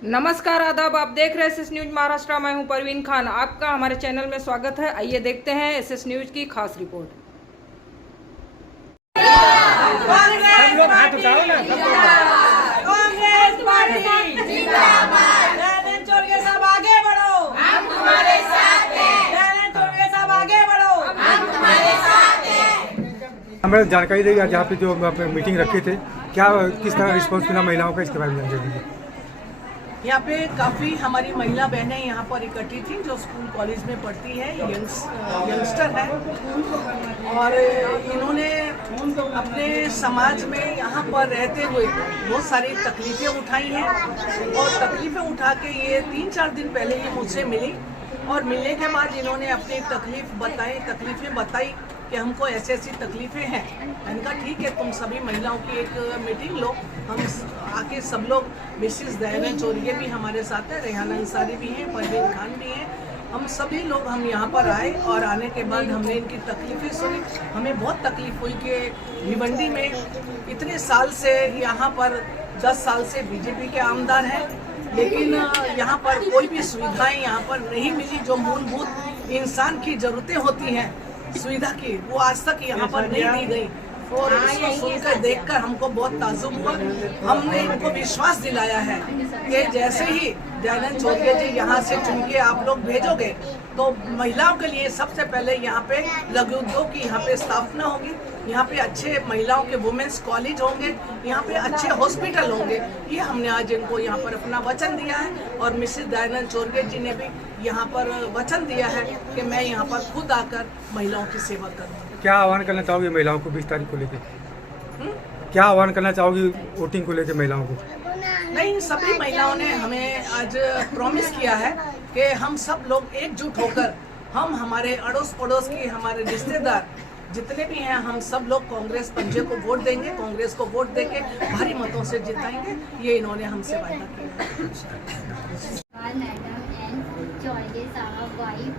नमस्कार, आदाब। आप देख रहे हैं एसएस न्यूज महाराष्ट्र। मैं हूं परवीन खान। आपका हमारे चैनल में स्वागत है। आइए देखते हैं एसएस न्यूज की खास रिपोर्ट। सब लोग हाथ उठाओ ना, सब लोग। कांग्रेस पार्टी जिंदाबाद। नैनन चोरगे साहब आगे बढ़ो, हम तुम्हारे साथ हैं। नैनन चोरगे साहब आगे बढ़ो, हम तुम्हारे साथ हैं। हमें जानकारी देगी आज यहाँ पे जो मीटिंग रखे थे, क्या किस तरह रिस्पॉन्स मिला महिलाओं का, इसके बारे में जानकारी दीजिए। यहाँ पे काफ़ी हमारी महिला बहनें यहाँ पर इकट्ठी थी जो स्कूल कॉलेज में पढ़ती है, यंगस्टर है, और इन्होंने अपने समाज में यहाँ पर रहते हुए बहुत सारी तकलीफ़ें उठाई हैं। और तकलीफ़ें उठा के ये 3-4 दिन पहले ये मुझसे मिली, और मिलने के बाद इन्होंने अपनी तकलीफ़ें बताई कि हमको ऐसी ऐसी तकलीफ़ें हैं। मैंने कहा ठीक है, तुम सभी महिलाओं की एक मीटिंग लो, हम आके सब लोग, मिसेस दयानंद चोरगे भी हमारे साथ हैं, रेहाना अंसारी भी हैं, परवीन खान भी हैं, हम सभी लोग हम यहाँ पर आए। और आने के बाद हमने इनकी तकलीफ़ें सुनी। हमें बहुत तकलीफ़ हुई कि भिवंडी में इतने साल से, यहाँ पर 10 साल से बीजेपी के आमदार हैं, लेकिन यहाँ पर कोई भी सुविधाएं यहाँ पर नहीं मिली। जो मूलभूत इंसान की ज़रूरतें होती हैं सुविधा की, वो आज तक यहाँ पर नहीं दी गई। और इसको सुनकर देखकर हमको बहुत ताज्जुब हुआ। हमने इनको विश्वास दिलाया है कि जैसे ही दयानंद चोरगे जी यहाँ से चुन के आप लोग भेजोगे तो महिलाओं के लिए सबसे पहले यहाँ पे लघु उद्योग की यहाँ पे स्थापना होगी, यहाँ पे अच्छे महिलाओं के वुमेन्स कॉलेज होंगे, यहाँ पे अच्छे हॉस्पिटल होंगे। ये हमने आज इनको यहाँ पर अपना वचन दिया है। और मिसेस दयानंद चोरगे जी ने भी यहाँ पर वचन दिया है कि मैं यहाँ पर खुद आकर महिलाओं की सेवा करूँगी। क्या आह्वान करना चाहोगी महिलाओं को 20 तारीख को लेकर? क्या आह्वान करना चाहोगी वोटिंग को लेकर महिलाओं को? नहीं, सभी महिलाओं ने हमें आज प्रॉमिस किया है कि हम सब लोग एकजुट होकर, हम हमारे अड़ोस पड़ोस की, हमारे रिश्तेदार जितने भी हैं, हम सब लोग कांग्रेस पंजे को वोट देंगे, कांग्रेस को वोट देके भारी मतों से जिताएंगे। ये इन्होंने हमसे वादा किया है। मैडम एंड चोरगे साहब wife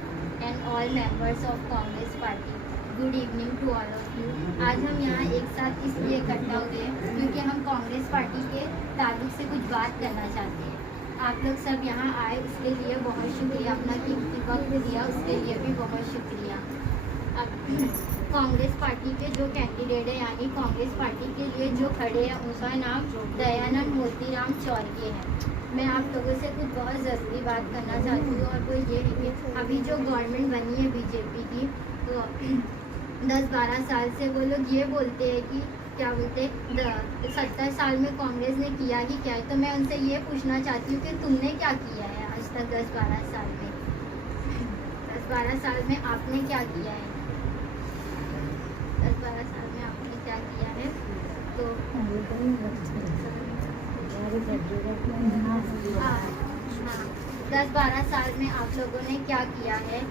and all members of Congress party, good evening to all of you. आज हम यहाँ एक साथ इसलिए इकट्ठा हुए क्योंकि हम कांग्रेस पार्टी के ताल्लुक से कुछ बात करना चाहते हैं। आप लोग सब यहाँ आए, उसके लिए बहुत शुक्रिया। अपना कीमती वक्त दिया, उसके लिए भी बहुत शुक्रिया। अब कांग्रेस पार्टी के जो कैंडिडेट है, यानी कांग्रेस पार्टी के लिए जो खड़े हैं, उनका नाम दयानंद मोतीराम चोरगे है। मैं आप लोगों से कुछ बहुत ज़रूरी बात करना चाहती हूँ, और वो ये है कि अभी जो गवर्नमेंट बनी है बीजेपी की, तो 10-12 साल से वो लोग ये बोलते हैं कि क्या बोलते 70 साल में कांग्रेस ने किया ही क्या है। तो मैं उनसे ये पूछना चाहती हूँ कि तुमने क्या किया है आज तक 10-12 साल में? 10-12 साल में आपने क्या किया है? 10-12 साल में आपने क्या किया है? तो हाँ, 10-12 साल में आप लोगों ने क्या किया है?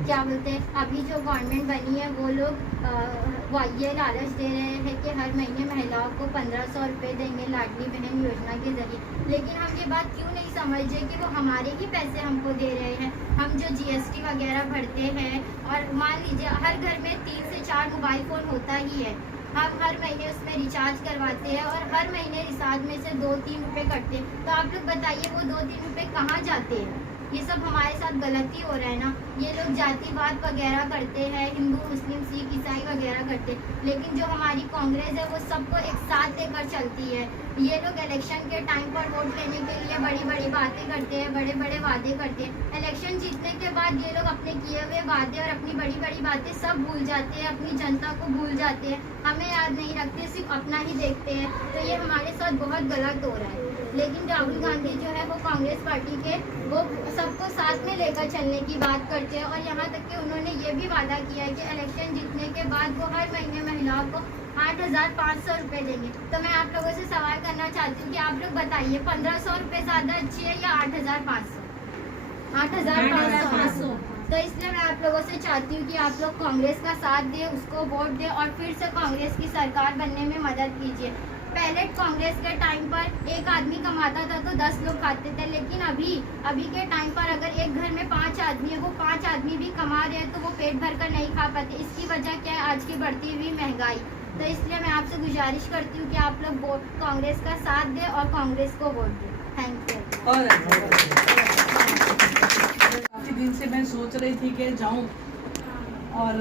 क्या बोलते हैं, अभी जो गवर्नमेंट बनी है वो लोग ये लालच दे रहे हैं कि हर महीने महिलाओं को 1500 रुपये देंगे लाडली बहन योजना के जरिए। लेकिन हम ये बात क्यों नहीं समझे कि वो हमारे ही पैसे हमको दे रहे हैं। हम जो GST वगैरह भरते हैं, और मान लीजिए हर घर में 3 से 4 मोबाइल फ़ोन होता ही है, हम हर महीने उसमें रिचार्ज करवाते हैं, और हर महीने रिचार्ज में से 2-3 रुपये कटते हैं। तो आप लोग बताइए वो 2-3 रुपये कहाँ जाते हैं? ये सब हमारे साथ गलती हो रहा है ना। ये लोग जातिवाद वगैरह करते हैं, हिंदू मुस्लिम सिख ईसाई वगैरह करते हैं, लेकिन जो हमारी कांग्रेस है वो सबको एक साथ लेकर चलती है। ये लोग इलेक्शन के टाइम पर वोट लेने के लिए बड़ी बड़ी बातें करते हैं, बड़े बड़े वादे करते हैं। इलेक्शन जीतने के बाद ये लोग अपने किए हुए वादे और अपनी बड़ी बड़ी बातें सब भूल जाते हैं, अपनी जनता को भूल जाते हैं, हमें याद नहीं रखते, सिर्फ अपना ही देखते हैं। तो ये हमारे साथ बहुत गलत हो रहा है। लेकिन राहुल गांधी जो है वो कांग्रेस पार्टी के, वो सबको साथ में लेकर चलने की बात करते हैं। और यहाँ तक कि उन्होंने ये भी वादा किया है कि इलेक्शन जीतने के बाद वो हर महीने महिलाओं को 8,500 रुपये देंगे। तो मैं आप लोगों से सवाल करना चाहती हूँ कि आप लोग बताइए 1500 रुपये ज़्यादा अच्छी है या 8,500? 8,500। तो इसलिए मैं आप लोगों से चाहती हूँ कि आप लोग कांग्रेस का साथ दें, उसको वोट दें, और फिर से कांग्रेस की सरकार बनने में मदद कीजिए। पहले कांग्रेस के टाइम पर एक आदमी कमाता था तो 10 लोग खाते थे, लेकिन अभी के टाइम पर अगर एक घर में 5 आदमी है, वो 5 आदमी भी कमा रहे हैं तो वो पेट भर कर नहीं खा पाते। इसकी वजह क्या है? आज की बढ़ती हुई महंगाई। तो इसलिए मैं आपसे गुजारिश करती हूँ कि आप लोग वोट कांग्रेस का साथ दें और कांग्रेस को वोट दें। Thank you. और काफ़ी दिन से मैं सोच रही थी कि जाऊं, और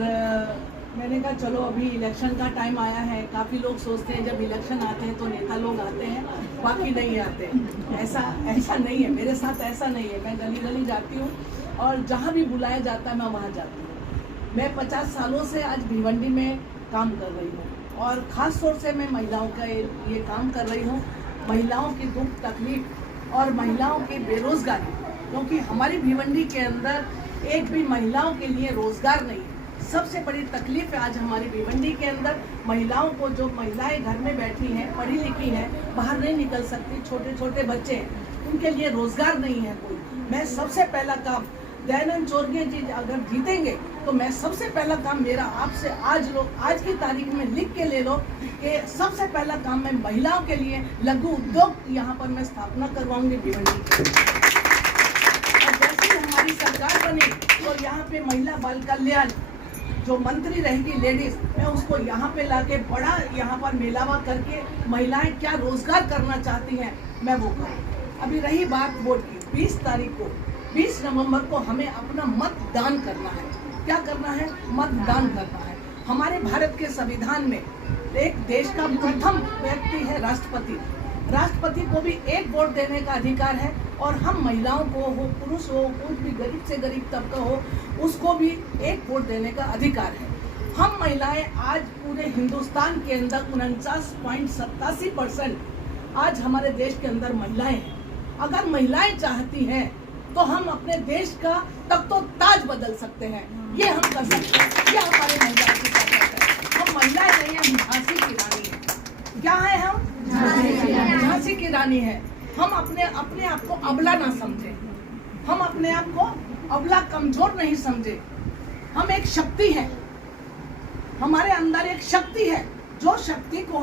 मैंने कहा चलो अभी इलेक्शन का टाइम आया है। काफ़ी लोग सोचते हैं जब इलेक्शन आते हैं तो नेता लोग आते हैं, बाकी नहीं आते। ऐसा नहीं है, मेरे साथ ऐसा नहीं है। मैं गली गली जाती हूँ और जहाँ भी बुलाया जाता है मैं वहाँ जाती हूँ। मैं 50 सालों से आज भिवंडी में काम कर रही हूँ और ख़ास तौर से मैं महिलाओं का ये काम कर रही हूँ, महिलाओं की दुख तकलीफ और महिलाओं की बेरोजगारी, क्योंकि हमारी भिवंडी के अंदर एक भी महिलाओं के लिए रोजगार नहीं है। सबसे बड़ी तकलीफ है आज हमारी भिवंडी के अंदर महिलाओं को, जो महिलाएं घर में बैठी हैं, पढ़ी लिखी हैं, बाहर नहीं निकल सकती, छोटे छोटे बच्चे हैं, उनके लिए रोजगार नहीं है कोई। मैं सबसे पहला काम, दयानंद चोरगे जी अगर जीतेंगे तो मैं सबसे पहला काम मेरा आपसे आज की तारीख में लिख के ले लो कि सबसे पहला काम मैं महिलाओं के लिए लघु उद्योग यहाँ पर मैं स्थापना करवाऊंगी भिवंडी के। और जैसे ही हमारी सरकार बनी तो यहाँ पे महिला बाल कल्याण जो मंत्री रहेगी लेडीज, मैं उसको यहाँ पे लाके बड़ा यहाँ पर मेलावा करके महिलाएं क्या रोजगार करना चाहती हैं मैं वो करूँ। अभी रही बात वोट की, 20 नवंबर को हमें अपना मतदान करना है। क्या करना है? मतदान करना है। हमारे भारत के संविधान में एक देश का प्रथम व्यक्ति है राष्ट्रपति। राष्ट्रपति को भी एक वोट देने का अधिकार है और हम महिलाओं को हो, पुरुष हो, कोई भी गरीब से गरीब तबका हो, उसको भी एक वोट देने का अधिकार है। हम महिलाएं आज पूरे हिंदुस्तान के अंदर 49.87% आज हमारे देश के अंदर महिलाएं हैं। अगर महिलाएं चाहती हैं तो हम अपने देश का तख्तो-ताज बदल सकते हैं। ये हम कर सकते हैं, ये हमारे महिलाओं की ताकत है। हम महिलाएं नहीं हैं, हम झांसी की रानी हैं। क्या है हम? झांसी की रानी है। हम अपने आप को अबला ना समझे, हम अपने आप को अबला कमजोर नहीं समझे। हम एक शक्ति है, हमारे अंदर एक शक्ति है, जो शक्ति को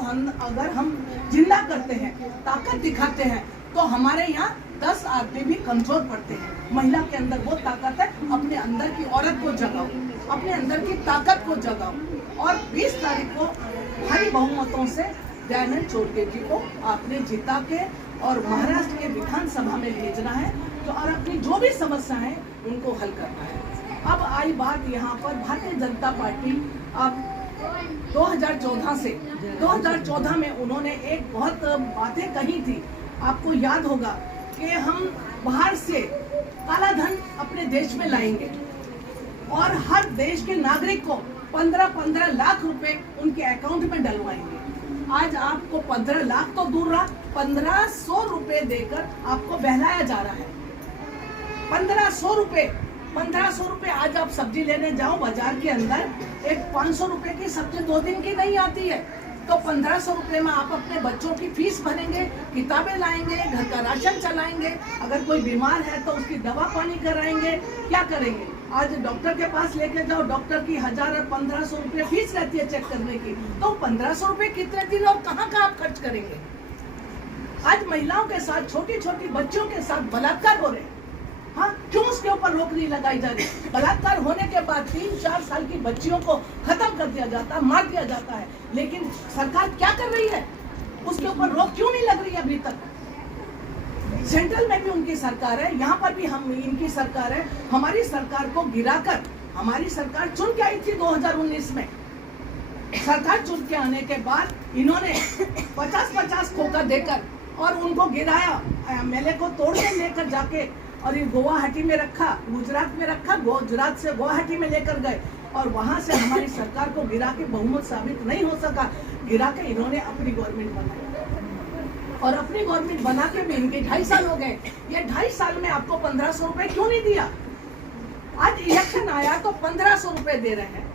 अगर हम जिंदा करते हैं, ताकत दिखाते हैं, तो हमारे यहाँ 10 आदमी भी कमजोर पड़ते हैं। महिला के अंदर वो ताकत है, अपने अंदर की औरत को जगाओ, अपने अंदर की ताकत को जगाओ। और 20 तारीख को भारी बहुमतों से दयानंद चोरगे जी को आपने जिता के और महाराष्ट्र के विधानसभा में भेजना है, तो और अपनी जो भी समस्या है उनको हल करना है। अब आई बात यहाँ पर भारतीय जनता पार्टी अब 2014 में उन्होंने एक बहुत बातें कही थी, आपको याद होगा कि हम बाहर से काला धन अपने देश में लाएंगे और हर देश के नागरिक को 15-15 लाख रुपए उनके अकाउंट में डलवाएंगे। आज आपको 15 लाख तो दूर रहा, 1500 रुपए देकर आपको बहलाया जा रहा है। 1500 रुपए आज आप सब्जी लेने जाओ बाजार के अंदर, एक 500 रुपए की सब्जी 2 दिन की नहीं आती है, तो 1500 रुपए में आप अपने बच्चों की फीस भरेंगे, किताबें लाएंगे, घर का राशन चलाएंगे, अगर कोई बीमार है तो उसकी दवा पानी कराएंगे, क्या करेंगे? आज डॉक्टर के पास लेके जाओ, डॉक्टर की 1000 और 1500 रुपए फीस रहती है चेक करने की, तो 1500 रुपए कितने दिन और कहाँ आप खर्च करेंगे? आज महिलाओं के साथ, छोटी छोटी बच्चियों के साथ बलात्कार हो रहे हैं। हाँ, क्यों उसके ऊपर रोक नहीं लगाई जा रही? बलात्कार होने के बाद 3-4 साल की बच्चियों को खत्म कर दिया जाता है, मार दिया जाता है, लेकिन सरकार क्या कर रही है? उसके ऊपर रोक क्यों नहीं लग रही है अभी तक? सेंट्रल में भी उनकी सरकार है, यहाँ पर भी हम इनकी सरकार है। हमारी सरकार को गिराकर, हमारी सरकार चुन के आई थी 2019 में। सरकार चुन के आने के बाद इन्होंने 50-50 खोखा देकर और उनको गिराया, एमएलए को तोड़ के लेकर जाके और ये गुवाहाटी में रखा, गुजरात में रखा, गुजरात से गुवाहाटी में लेकर गए और वहां से हमारी सरकार को गिरा के बहुमत साबित नहीं हो सका। गिरा के इन्होंने अपनी गवर्नमेंट बनाई और अपनी गवर्नमेंट बना के भी इनके 2.5 साल हो गए। ये 2.5 साल में आपको 1500 रुपए क्यों नहीं दिया? आज इलेक्शन आया तो 1500 रुपए दे रहे हैं।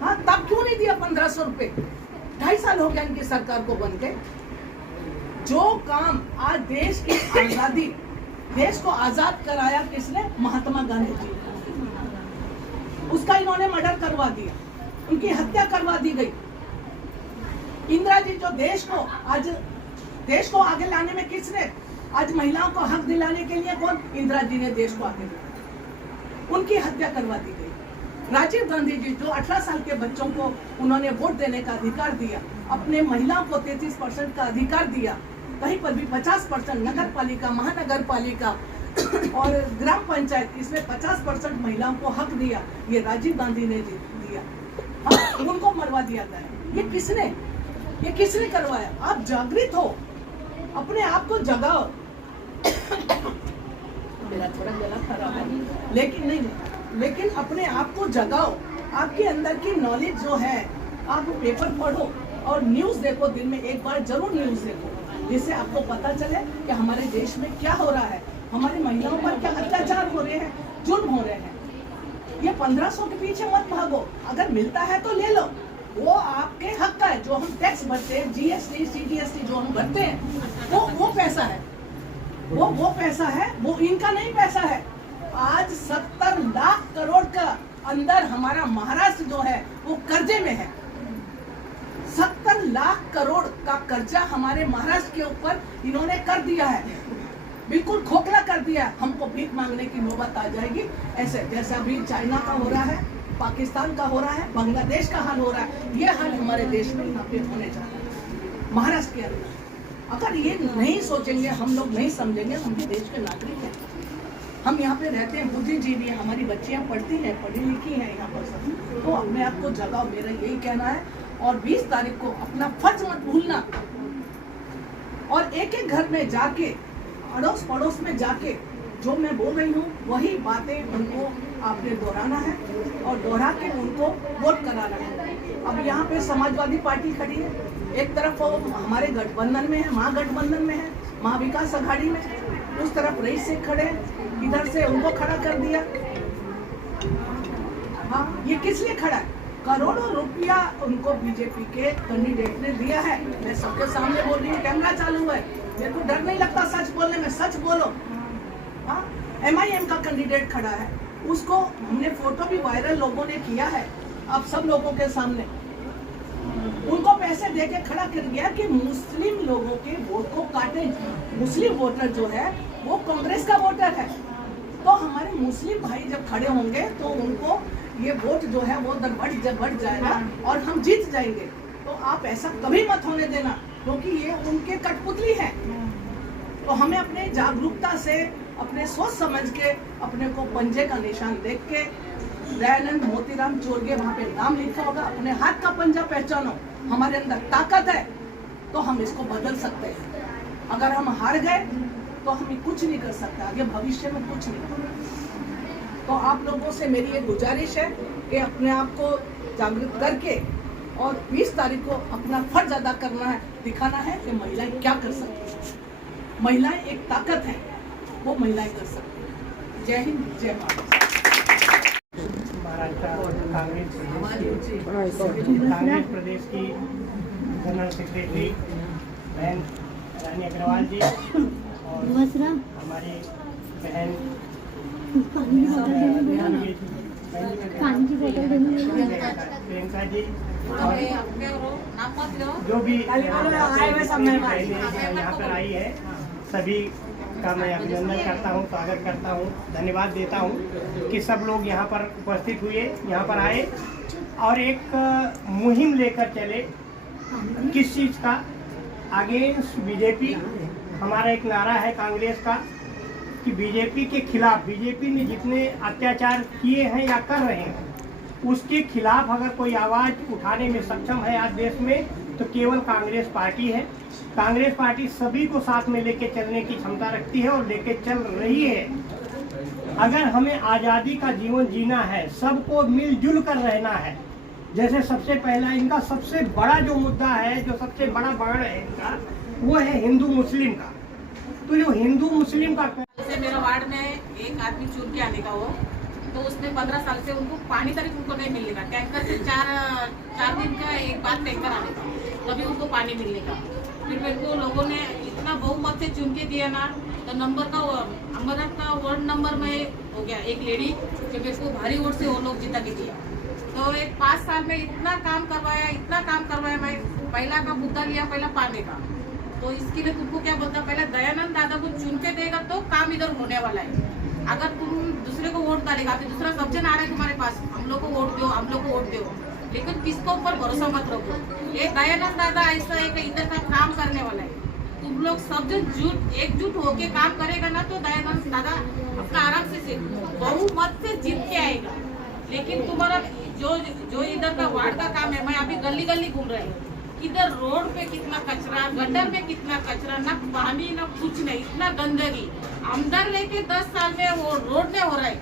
हाँ, तब क्यों नहीं दिया 1500 रुपए? 2.5 साल हो गया इनकी सरकार को बनके। जो काम आज देश की आजादी, देश को आजाद कराया किसने? महात्मा गांधी जी। उसका इन्होंने मर्डर करवा दिया, उनकी हत्या करवा दी गई। इंदिरा जी जो देश को आगे लाने में किसने? आज महिलाओं को हक दिलाने के लिए कौन? इंदिरा जी ने देश को आगे दिलाया, उनकी हत्या करवा दी गई। राजीव गांधी जी जो 18 साल के बच्चों को उन्होंने वोट देने का अधिकार दिया, अपने महिलाओं को 33% का अधिकार दिया, कहीं पर भी 50% नगर पालिका, महानगर पालिका और ग्राम पंचायत, इसमें 50% महिलाओं को हक दिया, ये राजीव गांधी ने दिया। हाँ, उनको मरवा दिया गया। ये किसने करवाया? आप जागृत हो, अपने आप को जगाओ। मेरा थोड़ा गला खराब है, लेकिन अपने आप को जगाओ। आपके अंदर की नॉलेज जो है, आप पेपर पढ़ो और न्यूज़ देखो, दिन में एक बार जरूर न्यूज़ देखो, जिससे आपको पता चले कि हमारे देश में क्या हो रहा है, हमारी महिलाओं पर क्या अत्याचार हो रहे हैं, जुल्म हो रहे हैं। ये 1500 के पीछे मत भागो, अगर मिलता है तो ले लो, वो आपके हक का है। जो हम टैक्स भरते हैं, GST, CGST जो हम भरते हैं, वो पैसा है, वो पैसा है, वो इनका नहीं पैसा है। आज 70 लाख करोड़ का अंदर हमारा महाराष्ट्र जो है वो कर्जे में है। 70 लाख करोड़ का कर्जा हमारे महाराष्ट्र के ऊपर इन्होंने कर दिया है, बिल्कुल खोखला कर दिया। हमको भीख मांगने की नौबत आ जाएगी, ऐसे जैसा अभी चाइना का हो रहा है, पाकिस्तान का हो रहा है, बांग्लादेश का हाल हो रहा है, ये हाल हमारे देश में यहाँ पे होने जा रहा है, महाराष्ट्र के अंदर। अगर ये नहीं सोचेंगे, हम लोग नहीं समझेंगे, हम भी देश के नागरिक हैं, हम यहाँ पे रहते हैं, बुद्धिजीवी हैं, हमारी बच्चियाँ पढ़ती हैं, पढ़ी लिखी हैं यहाँ पर सब, तो अपने आप को जगाओ, मेरा यही कहना है। और 20 तारीख को अपना फर्ज मत भूलना, और एक एक घर में जाके, अड़ोस पड़ोस में जाके जो मैं बोल रही हूँ वही बातें उनको आपने दोहराना है और दोहरा के उनको वोट कराना है। अब यहाँ पे समाजवादी पार्टी खड़ी है, एक तरफ वो हमारे गठबंधन में है, महागठबंधन में है, महाविकास अघाड़ी में, उस तरफ रईस से खड़े, इधर से उनको खड़ा कर दिया। हाँ, ये किस लिए खड़ा है? करोड़ों रुपया उनको बीजेपी के कैंडिडेट ने दिया है। मैं सबके सामने बोल रही हूँ, कैमरा चालू है, मेरे को डर नहीं लगता सच बोलने में, सच बोलो। हाँ, MIM का कैंडिडेट खड़ा है, उसको हमने फोटो भी वायरल लोगों ने किया है, अब सब लोगों के सामने। उनको पैसे देके खड़ा कर दिया कि मुस्लिम लोगों के वोट को काटे। मुस्लिम वोटर जो है वो कांग्रेस का वोटर है, तो हमारे मुस्लिम भाई जब खड़े होंगे तो उनको ये वोट जो है वो बढ़ जाएगा और हम जीत जाएंगे। तो आप ऐसा कभी मत होने देना, क्योंकि ये उनके कठपुतली है। तो हमें अपने जागरूकता से, अपने सोच समझ के, अपने को पंजे का निशान देख के, दयानंद मोतीराम चोरगे वहाँ पे नाम लिखा होगा, अपने हाथ का पंजा पहचानो। हमारे अंदर ताकत है तो हम इसको बदल सकते हैं। अगर हम हार गए तो हमें कुछ नहीं कर सकता, आगे भविष्य में कुछ नहीं। तो आप लोगों से मेरी ये गुजारिश है कि अपने आप को जागृत करके और 20 तारीख को अपना फर्ज अदा करना है, दिखाना है कि महिलाएं क्या कर सकती हैं। महिलाएं एक ताकत है, वो महिलाएं कर सकती हैं। जय हिंद, जय भारत। कांग्रेस प्रदेश की जनरल सेक्रेटरी बहन रानी अग्रवाल जी और हमारी बहन प्रियंका जी और जो भी यहाँ पर आई है, सभी का मैं अभिनंदन करता हूँ, स्वागत करता हूँ, धन्यवाद देता हूँ कि सब लोग यहाँ पर उपस्थित हुए, यहाँ पर आए और एक मुहिम लेकर चले। किस चीज़ का? Against BJP. हमारा एक नारा है कांग्रेस का कि बीजेपी के खिलाफ, बीजेपी ने जितने अत्याचार किए हैं या कर रहे हैं उसके खिलाफ अगर कोई आवाज़ उठाने में सक्षम है आज देश में तो केवल कांग्रेस पार्टी है। कांग्रेस पार्टी सभी को साथ में लेके चलने की क्षमता रखती है और लेके चल रही है। अगर हमें आज़ादी का जीवन जीना है, सबको मिलजुल कर रहना है। जैसे सबसे पहला इनका सबसे बड़ा जो मुद्दा है, जो सबसे बड़ा बाण है इनका, वो है हिंदू मुस्लिम का। तो जो हिंदू मुस्लिम का, जैसे मेरा वार्ड में एक आदमी चुन के आने का हो तो उसने 15 साल से उनको पानी तक उनको नहीं मिलने का, टैंकर से चार दिन का एक बार टैंकर आने का, तभी उनको पानी मिलने का। फिर मेरे को लोगों ने इतना बहुमत से चुन के दिया ना, तो नंबर का अमरनाथ का वार्ड नंबर में हो गया एक लेडी जो मेरे को भारी वोट से वो लोग जिता के दिया। तो एक 5 साल में इतना काम करवाया। मैं पहला का मुद्दा लिया, पहला पानी का। तो इसके लिए तुमको क्या बोलता, पहले दयानंद दादा को चुन के देगा तो काम इधर होने वाला है। अगर तुम दूसरे को वोट डालेगा, अभी दूसरा सब जन आ रहा है तुम्हारे पास, हम लोग को वोट दो, हम लोग को वोट दो, लेकिन किसको ऊपर भरोसा मत रखो। ये दयानंद दादा ऐसा है कि इधर का काम करने वाला है। तुम लोग सब जन एकजुट होके काम करेगा ना तो दयानंद दादा अपना आराम से बहुमत से जीत के आएगा। लेकिन तुम्हारा जो इधर का वार्ड का काम है, मैं अभी गली गली घूम रही हूँ, इधर रोड पे कितना कचरा, गटर में कितना कचरा, ना पानी ना कुछ नहीं, इतना गंदगी। आमदार लेके 10 साल में वो रोड में हो रहा है,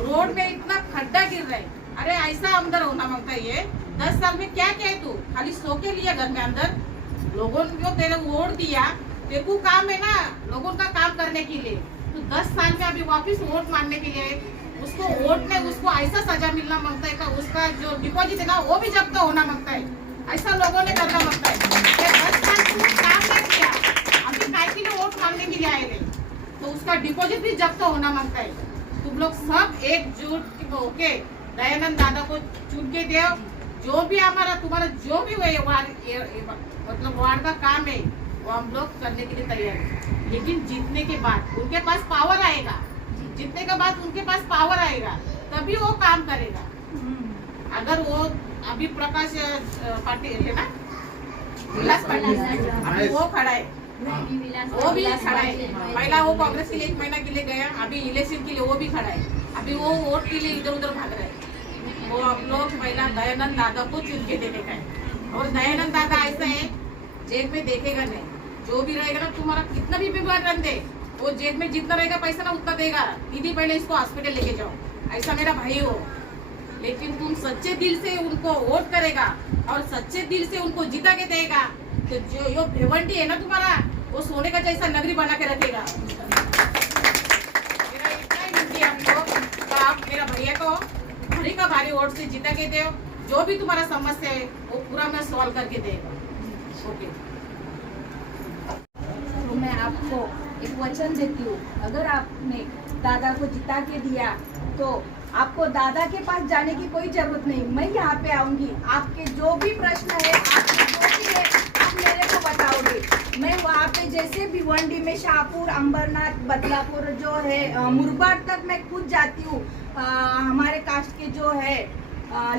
रोड में इतना खड्डा गिर रहा है। अरे ऐसा आमदार होना मांगता है ये? 10 साल में क्या क्या है? तू खाली सो के लिया घर में अंदर, लोगों को तेरे वोट दिया, तेरे को काम है ना लोगों का काम करने के लिए। तो 10 साल में अभी वापिस वोट मांगने के लिए उसको वोट में उसको ऐसा सजा मिलना मांगता है कि उसका जो डिपॉजिट है ना वो भी जब्त होना मांगता है। ऐसा लोगों ने करना मांगता है। 10 साल काम नहीं किया, अभी काय के लिए वोट मांगने के लिए आए थे, तो उसका डिपॉजिट भी जब्त होना मांगता है। तुम लोग सब एकजुट होके दयानंद दादा को चुन के दो। जो भी हमारा तुम्हारा जो भी मतलब वार्ड का काम है वो हम लोग करने के लिए तैयार है। लेकिन जीतने के बाद उनके पास पावर आएगा, जीतने के बाद उनके पास पावर आएगा तभी वो काम करेगा। अगर वो अभी प्रकाश पाटिल है ना, विलास पाटिल, अभी वो खड़ा है, वो भी खड़ा है। पहला वो कांग्रेस के लिए 1 महीना के लिए गया, अभी इलेक्शन के लिए वो भी खड़ा है, अभी वो वोट के लिए इधर उधर भाग रहा है। वो हम लोग पहला दयानंद दादा को चुन के देने का है। और दयानंद दादा ऐसा है जेब में देखेगा नहीं, जो भी रहेगा ना तुम्हारा कितना भी बीमार रन दे, वो जेब में जितना रहेगा पैसा ना उतना देगा। दीदी पहले इसको हॉस्पिटल लेके जाओ, ऐसा मेरा भाई हो। लेकिन तुम सच्चे दिल से उनको वोट करेगा और सच्चे दिल से उनको जिता के देगा तो जो भिवंडी है ना तुम्हारा, वो सोने का जैसा नगरी बना के रखेगा। मेरा इतना ही विनती है आपको, तो आप मेरा भैया को भारी का भारी वोट से जिता के दो। जो भी तुम्हारा समस्या है वो पूरा मैं सॉल्व करके देगा। ओके, तो मैं आपको एक वचन देती हूँ, अगर आपने दादा को जिता के दिया तो आपको दादा के पास जाने की कोई जरूरत नहीं, मैं यहाँ पे आऊंगी। आपके जो भी प्रश्न है, आपके जो भी है, आप मेरे को बताओगे। मैं वहाँ पे जैसे भिवंडी में शाहपुर, अंबरनाथ, बदलापुर जो है, मुरबाड तक मैं खुद जाती हूँ। हमारे कास्ट के जो है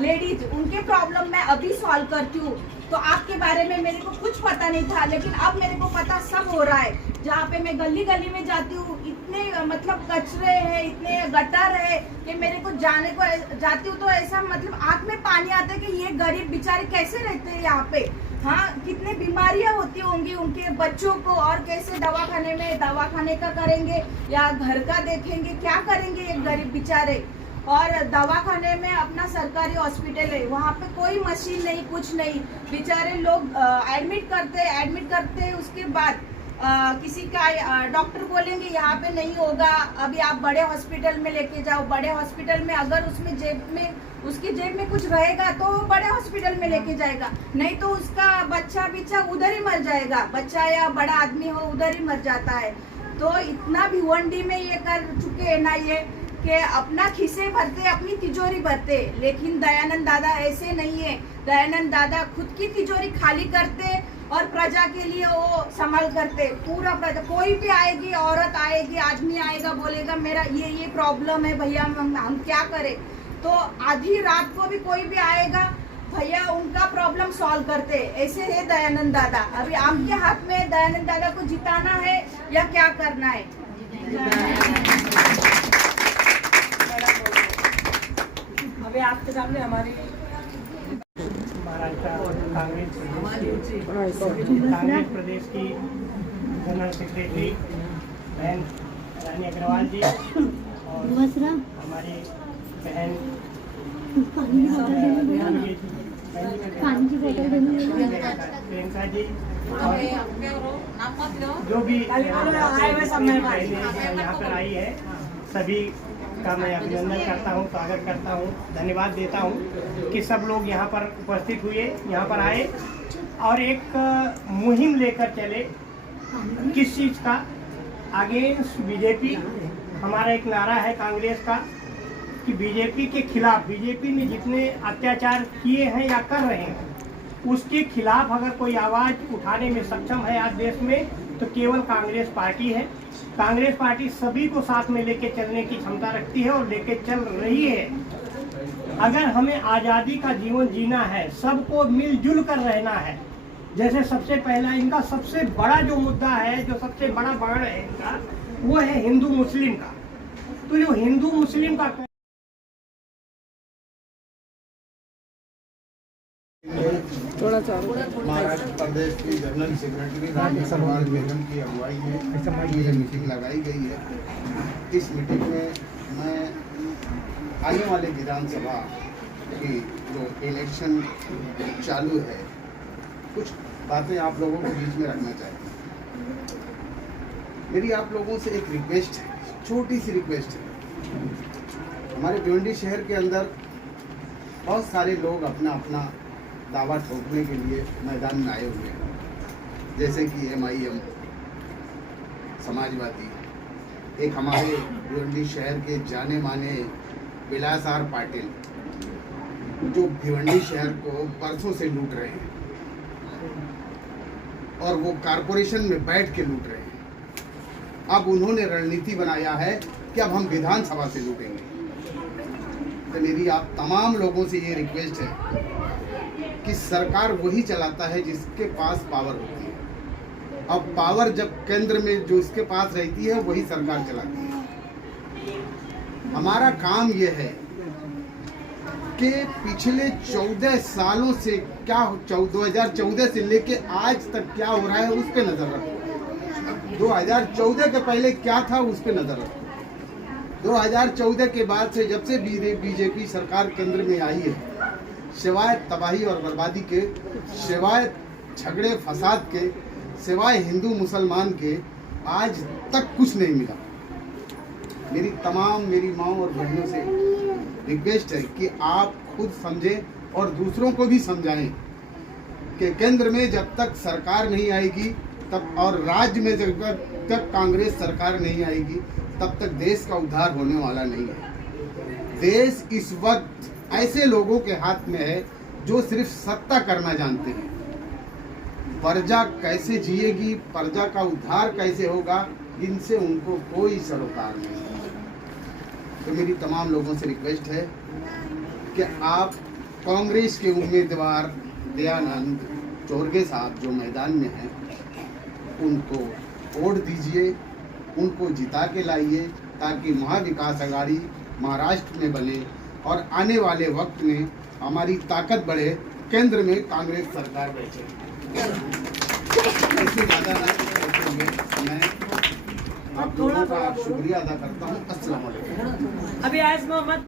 लेडीज, उनके प्रॉब्लम मैं अभी सॉल्व करती हूँ। तो आपके बारे में मेरे को कुछ पता नहीं था, लेकिन अब मेरे को पता सब हो रहा है। जहाँ पे मैं गली गली में जाती हूँ, इतने मतलब कचरे हैं, इतने गटर है कि मेरे को जाने को जाती हूँ तो ऐसा मतलब आँख में पानी आता है कि ये गरीब बेचारे कैसे रहते हैं यहाँ पे। हाँ, कितने बीमारियां होती होंगी उनके बच्चों को, और कैसे दवाखाने का करेंगे या घर का देखेंगे, क्या करेंगे ये गरीब बेचारे। और दवाखाने में अपना सरकारी हॉस्पिटल है, वहाँ पे कोई मशीन नहीं, कुछ नहीं, बेचारे लोग एडमिट करते उसके बाद किसी का डॉक्टर बोलेंगे यहाँ पे नहीं होगा, अभी आप बड़े हॉस्पिटल में लेके जाओ। बड़े हॉस्पिटल में अगर उसकी जेब में कुछ रहेगा तो बड़े हॉस्पिटल में लेके जाएगा, नहीं तो उसका बच्चा उधर ही मर जाएगा, बच्चा या बड़ा आदमी हो उधर ही मर जाता है। तो इतना भिवंडी में ये कर चुके हैं ना ये कि अपना खिसे भरते, अपनी तिजोरी भरते। लेकिन दयानंद दादा ऐसे नहीं है। दयानंद दादा खुद की तिजोरी खाली करते और प्रजा के लिए वो संभाल करते। पूरा प्रजा, कोई भी आएगी, औरत आएगी, आदमी आएगा, बोलेगा मेरा ये प्रॉब्लम है भैया, हम क्या करें। तो आधी रात को भी कोई भी आएगा, भैया उनका प्रॉब्लम सॉल्व करते। ऐसे है दयानंद दादा। अभी आपके हाथ में दयानंद दादा को जिताना है या क्या करना है? अभी आपके सामने हमारी महाराष्ट्र कांग्रेस प्रदेश की जनरल सेक्रेटरी बहन रानी अग्रवाल जी और हमारी बहन प्रियंका जी और जो भी यहाँ पर आई है सभी का मैं अभिनंदन करता हूँ, स्वागत करता हूँ, धन्यवाद देता हूँ कि सब लोग यहाँ पर उपस्थित हुए, यहाँ पर आए और एक मुहिम लेकर चले। किस चीज़ का? Against BJP. हमारा एक नारा है कांग्रेस का कि बीजेपी के खिलाफ, बीजेपी ने जितने अत्याचार किए हैं या कर रहे हैं उसके खिलाफ अगर कोई आवाज़ उठाने में सक्षम है आज देश में तो केवल कांग्रेस पार्टी है। कांग्रेस पार्टी सभी को साथ में लेके चलने की क्षमता रखती है और लेके चल रही है। अगर हमें आज़ादी का जीवन जीना है, सबको मिलजुल कर रहना है। जैसे सबसे पहला इनका सबसे बड़ा जो मुद्दा है, जो सबसे बड़ा बाण है इनका, वो है हिंदू मुस्लिम का। तो जो हिंदू मुस्लिम का महाराष्ट्र प्रदेश की जनरल सेक्रेटरी रानी सरवाल बेगम की अगुवाई में ये मीटिंग लगाई गई है। इस मीटिंग में मैं आने वाले विधानसभा की जो इलेक्शन चालू है, कुछ बातें आप लोगों के बीच में रखना चाहती हूँ। मेरी आप लोगों से एक रिक्वेस्ट है, छोटी सी रिक्वेस्ट है। हमारे भिवंडी शहर के अंदर बहुत सारे लोग अपना अपना दावा ठोकने के लिए मैदान में आए हुए हैं, जैसे कि MIM, समाजवादी, एक हमारे भिवंडी शहर के जाने माने विलास आर पाटिल, जो भिवंडी शहर को बरसों से लूट रहे हैं और वो कारपोरेशन में बैठ के लूट रहे हैं। अब उन्होंने रणनीति बनाया है कि अब हम विधानसभा से लूटेंगे। तो मेरी आप तमाम लोगों से ये रिक्वेस्ट है कि सरकार वही चलाता है जिसके पास पावर होती है। अब पावर जब केंद्र में जो इसके पास रहती है वही सरकार चलाती है। हमारा काम ये है कि पिछले 14 सालों से क्या 2014 से लेके आज तक क्या हो रहा है उस पे नजर रखो। 2014 के पहले क्या था उस पे नजर रखो। 2014 के बाद से जब से बीजेपी सरकार केंद्र में आई है, सिवाय तबाही और बर्बादी के, सिवाय झगड़े फसाद के, सिवाय हिंदू मुसलमान के, आज तक कुछ नहीं मिला। मेरी माँ और बहनों से रिक्वेस्ट है कि आप खुद समझें और दूसरों को भी समझाएं कि केंद्र में जब तक सरकार नहीं आएगी तब, और राज्य में जब तक कांग्रेस सरकार नहीं आएगी, तब तक देश का उद्धार होने वाला नहीं है। देश इस वक्त ऐसे लोगों के हाथ में है जो सिर्फ सत्ता करना जानते हैं। प्रजा कैसे जिएगी, प्रजा का उद्धार कैसे होगा, इनसे उनको कोई सरोकार नहीं है। तो मेरी तमाम लोगों से रिक्वेस्ट है कि आप कांग्रेस के उम्मीदवार दयानंद चोरगे साहब जो मैदान में हैं, उनको वोट दीजिए, उनको जिता के लाइए, ताकि महाविकास अघाड़ी महाराष्ट्र में बने और आने वाले वक्त में हमारी ताकत बढ़े, केंद्र में कांग्रेस सरकार बैठे। इससे ज़्यादा मैं आप लोगों का शुक्रिया अदा करता हूँ। अस्सलाम वालेकुम। अभी आज मोहम्मद